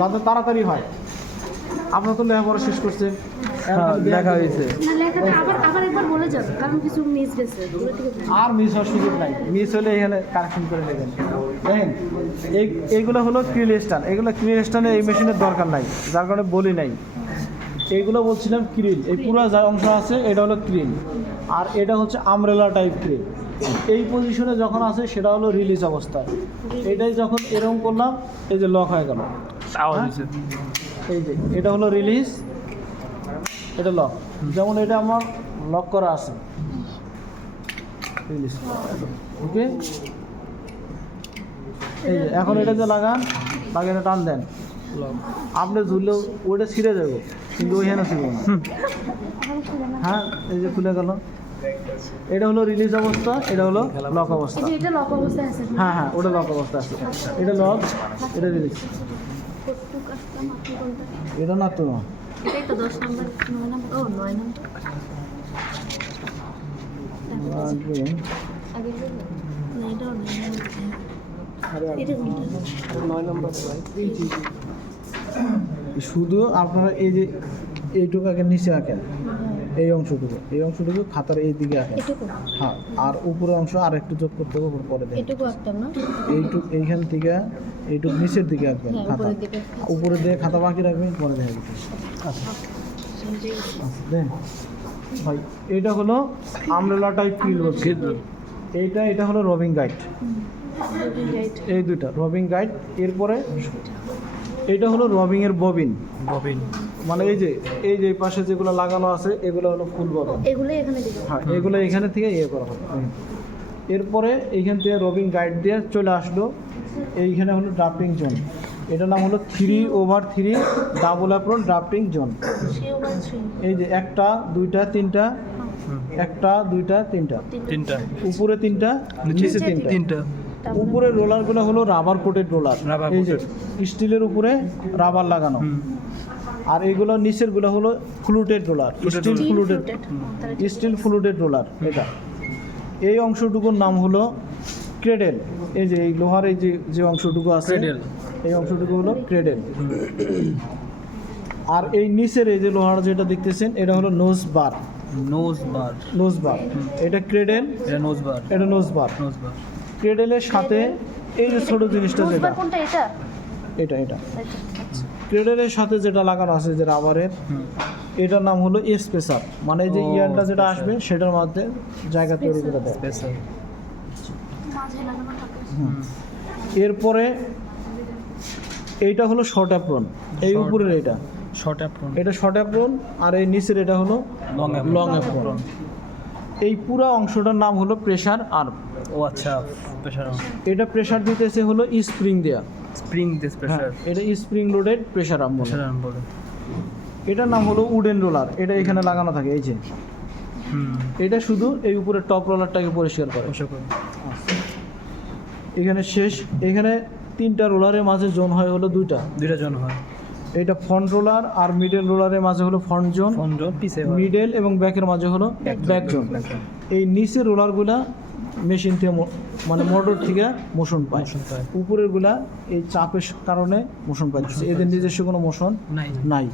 যাতে তাড়াতাড়ি হয়। আপনার তো লেখাপড়া শেষ করছেন, লেখা হয়েছে। না লেখাটা আবার একবার বলে যাবে, কারণ কিছু মিস গেছে ওগুলো থেকে বলুন। আর মিস হওয়ার সুযোগ নাই, মিস হলে এখানে কারেকশন করে নেবেন। দেখেন এইগুলো হলো ক্রিল স্টান, এগুলো ক্রিল স্টানে এই মেশিনের দরকার নাই, যার কারণে বলি নাই। এইগুলো বলছিলাম ক্রিল, এই পুরো যা অংশ আছে এটা হলো ক্রিল, আর এটা হচ্ছে আমব্রেলা টাইপ ক্রিল। এই পজিশনে যখন আছে সেটা হলো রিলিজ অবস্থা। এটাই যখন এরকম করলাম, এই যে লক হয়ে গেল, এই যে এটা হলো রিলিজ, এটা লক। যেমন এটা আমার লক করা আছে, রিলিজ, ওকে। এই যে এখন এটা যে লাগান, লাগিয়ে টান দেন, আপনি ঝুললেও ওইটা ছিঁড়ে যাবে, কিন্তু ওইখানে ছিল না। হ্যাঁ, এই যে খুলে গেল। এটা হলো রিলিজ অবস্থা, এটা হলো লক অবস্থা। এই যে এটা লক অবস্থায় আছে। হ্যাঁ হ্যাঁ, ওটা লক অবস্থা আছে, এটা লক, এটা রিলিজ। কতটুকু কাজটা মাত্র কোনটা? এটা না তো, এটাই তো 10 নাম্বার 9 নাম্বার, ও 9 নাম্বার। আগে বলুন না, এটাও 9 নাম্বার। এটা কোনটা? 9 নম্বর ভাই। শুধু আপনারা এই যে এইটুকু আগে নিচে আঁকেন, এই অংশটুকু খাতার এই দিকে আঁকেন। এটুকু হ্যাঁ, আর উপরে অংশ আর একটু যোগ করতে হবে, পরে দেন। এটুকু আঁকতাম না। এইখান থেকে এইটুকু নিচের দিকে আঁকবেন হ্যাঁ, খাতা, উপরের দিকে। উপরে দিয়ে খাতা বাকি রাখবেন, পরে দেখা যাবে। আচ্ছা দেন ভাই, এটা হলো আমব্রেলা টাইপ ক্রিল বলছি। এটা হলো রবিং গাইড, এই দুইটা রবিং গাইড। এরপরে এটা হলো রবিং এর ববিন, মানে এই যে পাশে যেগুলো লাগানো আছে এগুলো হলো ফুল ববিন। এগুলো এখানে দিব। হ্যাঁ, এগুলো এখানে থেকে ইয়ে করা হবে। এরপরে এইখান থেকে রবিং গাইড দিয়ে চলে আসলো, এইখানে হলো ড্রাফটিং জোন। এটার নাম হলো 3/3 ডাবল অ্যাপ্রন ড্রাফটিং জোন। এই যে 1টা 2টা 3টা, 1টা 2টা 3টা, উপরে 3টা নিচে 3টা। উপরের রোলারগুলো হলো রাবার কোটেড রোলার, এই যে স্টিলের উপরে রাবার লাগানো। আর এইগুলো নিচের গুলো হলো fluted roller, steel fluted roller. এটা এই অংশটুকুর নাম হলো ক্রেডেল। এই যে এই লোহার এই যে অংশটুকু আছে, এই অংশটুকু হলো ক্রেডেল। আর এই নিচের এই যে লোহার যেটা দেখতেছেন, এটা হলো নোজ বার। এটা ক্রেডেল, এটা নোজ বার। ক্রেডেলের সাথে এই যে ছোট জিনিসটা যেটা, কোনটা? এটা এটা ক্রেডেলের সাথে যেটা লাগানো আছে যে রাবারের, এটার নাম হলো স্পেসার, মানে এই যে ইয়ারটা যেটা আসবে সেটার মধ্যে জায়গা তৈরি করে দেয়। মাঝে লাগানো থাকে। এরপরে এইটা হলো শর্ট অ্যাপ্রন, এই উপরের এটা শর্ট অ্যাপ্রন, আর এই নিচের এটা হলো লং অ্যাপ্রন। এই পুরো অংশটার নাম হলো প্রেসার আর্ম। এটা প্রেসার দিতেছে হলো স্প্রিং দেয়া, এটা স্প্রিং লোডেড প্রেসার আর্ম বলে। এটার নাম হলো উডেন রোলার, এটা এখানে লাগানো থাকে, এই যে এটা শুধু এই উপরের টপ রোলারটাকে পরিষ্কার করে। এখানে শেষ, এখানে 3টা রোলারের মাঝে জোন হয় হলো দুইটা জোন হয়। এটা ফ্রন্ট রোলার আর মিডল রোলারের মাঝে হলো ফ্রন্ট জোন, মিডল এবং ব্যাকের মাঝে হলো ব্যাক জোন। এই নিচের রোলারগুলা মেশিন থেকে মানে মোটর থেকে মোশন পায়, উপরেরগুলা এই চাপের কারণে মোশন পাচ্ছে, এদের নিজস্ব কোনো মোশন নাই,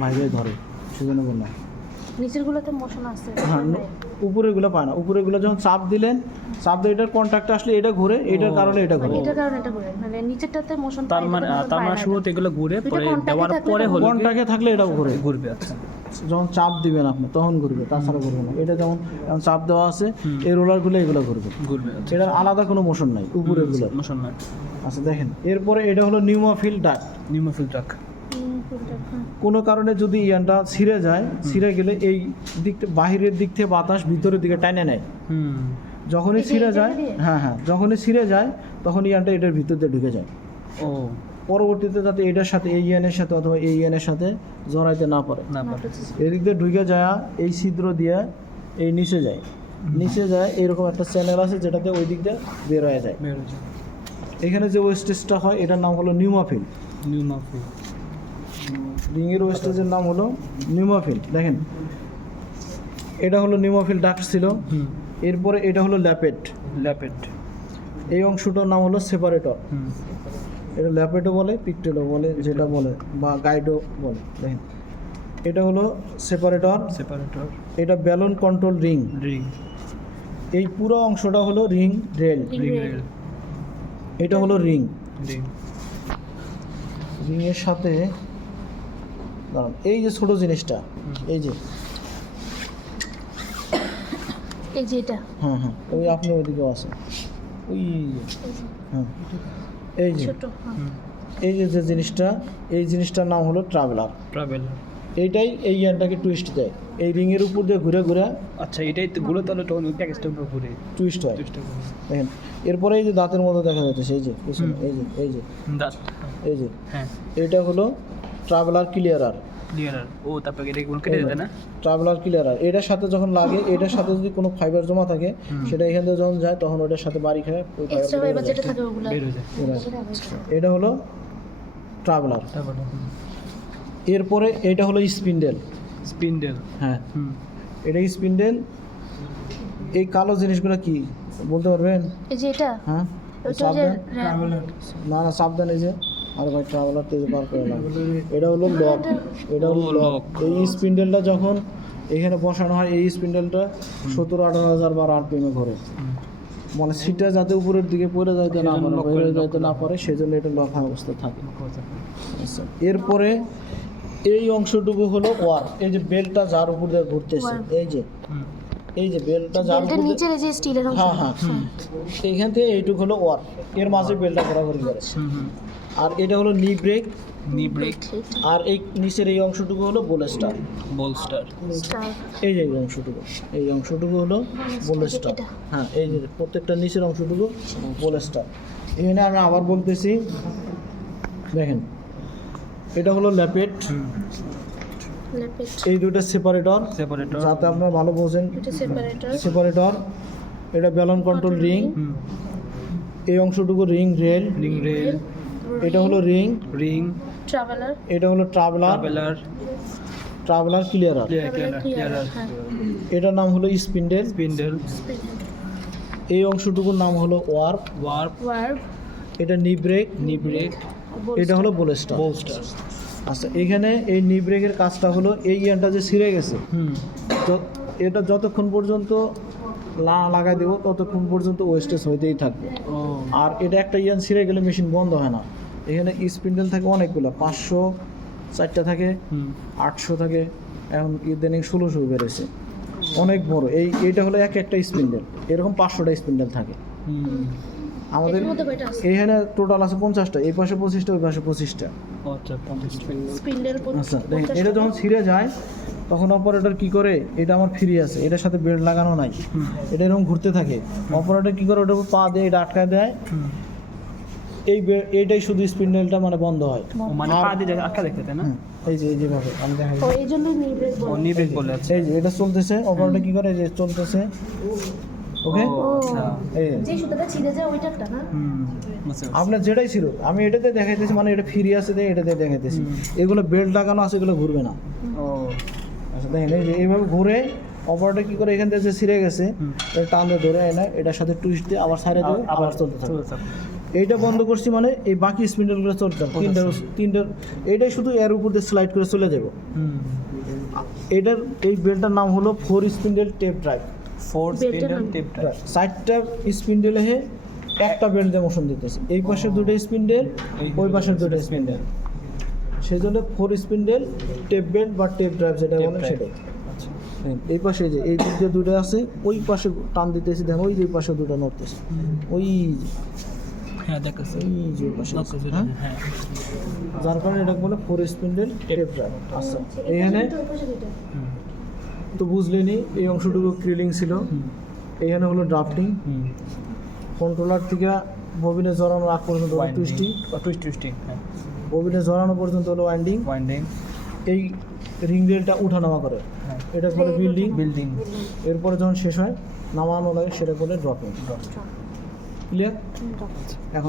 বাইরে ধরে, সেজন্য বললাম। নিচেরগুলোতে মোশন আছে। হ্যাঁ, উপরেরগুলো পায় না, উপরেরগুলো যখন চাপ দিয়ে এটার কন্ট্যাক্ট আসলে এটা ঘুরে, এটার কারণে এটা ঘুরে, মানে নিচেরটাতে মোশন তার মানে শুরুতে এগুলো ঘুরে, পরে দেওয়ার পরে হলো কন্ট্যাক্টে থাকলে এটাও ঘুরবে। আচ্ছা, যখন চাপ দিবেন আপনি তখন ঘুরবে, তাছাড়া ঘুরবে না। এটা যেমন চাপ দেওয়া আছে, এই রোলারগুলো এগুলো ঘুরবে। এটার আলাদা কোনো মোশন নাই, উপরেরগুলো মোশন নাই। আচ্ছা দেখেন, এরপরে এটা হলো নিউমাফিল ডাক। কোনো কারণে যদি ইয়ানটা ছিঁড়ে গেলে এই দিক বাহিরের দিক থেকে বাতাস ভিতরের দিকে টানে নেয়। যখনই ছিঁড়ে যায় তখন ইয়ানটা এটার ভিতর দিয়ে ঢুকে যায়। পরবর্তীতে যাতে এটার সাথে এই ইয়ানের সাথে অথবা এই ইয়ানের সাথে জড়াইতে না পারে, এদিক দিয়ে ঢুকে যায়, এই ছিদ্র দিয়ে এই নিচে যায়। এরকম একটা চ্যানেল আছে যেটাতে ওই দিক দিয়ে বের হয়ে যায়। এখানে যে ওয়েস্টেজটা হয় এটার নাম হলো নিউমাফিল। রিংয়ের ওয়েস্টেজের নাম হলো নিউমাফিল। দেখেন, এটা হলো নিউমাফিল ডাক্ট ছিল। এরপরে এটা হলো ল্যাপেট, এই অংশটার নাম হলো সেপারেটর। এটা ল্যাপেটও বলে, পিকটেলও বলে, যেটা বলে, বা গাইডও বলে। দেখেন এটা হলো সেপারেটর, এটা ব্যালন কন্ট্রোল রিং। এই পুরো অংশটা হলো রিং রেল, এটা হলো রিং। রিংয়ের সাথে দাঁড়ান, এই যে ছোট জিনিসটা, এই যে এই যে এটা হ্যাঁ হ্যাঁ, ওই আপনি ওইদিকেও আছে, ওই হ্যাঁ, এই যে ছোট, হ্যাঁ। এই যে যে জিনিসটা, এই জিনিসটার নাম হলো ট্রাভেলার। এইটাই এই ইয়ারটাকে টুইস্ট দেয়, এই রিংয়ের উপর দিয়ে ঘুরে ঘুরে। আচ্ছা, এটাই তো গুলো তাহলে টোন প্যাকেজটার উপর ঘুরে টুইস্ট হয়। দেখেন এরপরে এই যে দাঁতের মতো দেখা যাচ্ছে, এই যে পিছনে, এই যে এই যে দাঁত, এই যে, হ্যাঁ, এটা হলো ট্রাভেলার ক্লিয়ারার। ও তারপরে এটা গুলো কেটে দেয় না? ট্রাভেলার ক্লিয়ারার এটার সাথে যখন লাগে, এটার সাথে যদি কোনো ফাইবার জমা থাকে, সেটা এখান থেকে যখন যায় তখন ওটার সাথে বাড়ি খায়, ওই এক্সট্রা ফাইবার ফাইবার যেটা থাকে ওগুলো বের হয়ে যায়। এটা হলো ট্রাভেলার। এরপরে এটা হলো স্পিন্ডেল। হ্যাঁ, এটা স্পিন্ডেল। এই কালো জিনিসগুলো কি বলতে পারবেন? এই যে এটা, হ্যাঁ, ওইটা যে না না সাবধান, এই যে আর ভাই ট্রাভেলার তেজ বার করে না, এটা হলো লক, এটা হলো লক। এই স্পিন্ডেলটা যখন এখানে বসানো হয়, এই স্পিন্ডেলটা 17-18 বার আরপিএমে ঘোরে, মানে সিটটা যাতে উপরের দিকে পড়ে যাইতে না পারে, বের যাইতে না পারে, সেই জন্য এটা লক অবস্থায় থাকে। আচ্ছা, এরপরে এই অংশটুকু হলো ওয়ার, এই যে বেলটা যার উপর দিয়ে ঘুরতেছে, এই যে এই যে বেলটা যার বেলটার উপর নিচের এই যে স্টিলের অংশ, হ্যাঁ হ্যাঁ, এইখান থেকে এইটুকু হলো ওয়ার, এর মাঝে বেলটা ঘোরাঘুরি করে। আর এটা হলো নি ব্রেক, আর এই নিচের এই অংশটুকু হলো বোলস্টার। এই যে এই অংশটুকু হলো বোলস্টার। এটা। হ্যাঁ, এই যে প্রত্যেকটা নিচের অংশটুকু বোলস্টার। এখানে আমি আবার বলতেছি, দেখেন এটা হলো ল্যাপেট, এই দুটো সেপারেটর, যাতে আপনারা ভালো বোঝেন। এটা সেপারেটর, এটা ব্যালন কন্ট্রোল রিং, এই অংশটুকু রিং রেল, এটা হলো রিং, ট্রাভেলার, এটা হলো ট্রাভেলার ক্লিয়ারার, এটার নাম হলো স্পিন্ডেল, এই অংশটুকুর নাম হলো ওয়ার্প, ওয়ার্প, এটা নি ব্রেক, এটা হলো বোলস্টার। আচ্ছা, এখানে এই নি ব্রেকের কাজটা হলো, এই ইয়ানটা যে ছিঁড়ে গেছে, এটা যতক্ষণ পর্যন্ত লাগাই দেবো ততক্ষণ পর্যন্ত ওয়েস্টেজ হইতেই থাকবে। আর এটা একটা ইয়ান ছিঁড়ে গেলে মেশিন বন্ধ হয় না। এখানে স্পিন্ডেল থাকে অনেকগুলো, 504টা থাকে, 800 থাকে, এখন ইদানিং 1600 বেড়েছে, অনেক বড়। এইটা হলো একটা স্পিন্ডেল, এরকম 500টা স্পিন্ডেল থাকে আমাদের এখানে। টোটাল আছে 50টা, এই পাশে 25টা, ওই পাশে 25টা। স্পিন্ডেল। আচ্ছা, দেখেন এটা যখন ছিঁড়ে যায় তখন অপারেটর কি করে, এটা আমার ফ্রি আছে, এটার সাথে বেল্ট লাগানো নাই, এটা এরকম ঘুরতে থাকে। অপারেটর কি করে, ওটার উপর পা দিয়ে এটা আটকায় দেয়, এইটাই শুধু স্পিন্ডেলটা মানে বন্ধ হয়, মানে পা দিয়ে আটকা দেখতে, তাই না? এই যে যেভাবে আমি দেখাই, এই জন্য নি ব্রেক বলে। এই যে এটা চলতেছে, অপারেটর কি করে, এই যে চলতেছে, ওকে। এই যে সুতাটা ছিঁড়ে যায় ওইটাটা না, আপনার যেটাই ছিল, আমি এটাতে দেখাইতেছি, মানে এটা ফ্রি আছে, এটাতে দেখাইতেছি। এগুলো বেল্ট লাগানো আছে, এগুলো ঘুরবে না। আচ্ছা, দেখেন এই যে এইভাবে ঘুরে অপারেটর কি করে, এখান থেকে যে ছিঁড়ে গেছে এটা টান দিয়ে ধরে এনে এটার সাথে টুইস্ট দিয়ে আবার সাইডে দেবে, আবার চলতে থাকে। এইটা বন্ধ করছি মানে এই বাকি স্পিন্ডেলগুলো চলতে থাকে, তিনটে, এইটাই শুধু এর উপর দিয়ে স্লাইড করে চলে যাবে। এটার এই বেল্টটার নাম হলো 4 spindle tape drive. 4 spindle tape drive, 60টা স্পিন্ডেলে একটা বেল্ট দিয়ে মোশন দিতেছে, এই পাশে দুটো স্পিন্ডেল, ওই পাশের দুটো স্পিন্ডেল, সেই জন্য 4 স্পিন্ডেল টেপ বেল্ট বা টেপ ড্রাইভ যেটা বলে সেটাই। এই পাশে যে এই দিক দিয়ে দুটো আছে, ওই পাশে টান দিতেছি, দেখেন ওই যে পাশে দুটো নড়তেছে, ওই হ্যাঁ দেখাচ্ছে, এই যে পাশে, হ্যাঁ, যার কারণে এটা বলে 4 স্পিন্ডেল টেপ ড্রাইভ। আচ্ছা, এখানে তো বুঝলেনি, এই অংশটুকু ক্রিলিং ছিল, এখানে হলো ড্রাফটিং, কন্ট্রোলার থেকে ববিনে জড়ানোর আগ পর্যন্ত টুইস্টিং, ববিনে জড়ানো পর্যন্ত হলো ওয়াইন্ডিং, এই রিং রেলটা উঠানামা করে, এটা বলে বিল্ডিং। এরপরে যখন শেষ হয় নামানো লাগে সেটা বলে ড্রপিং। ক্লিয়ার? এখন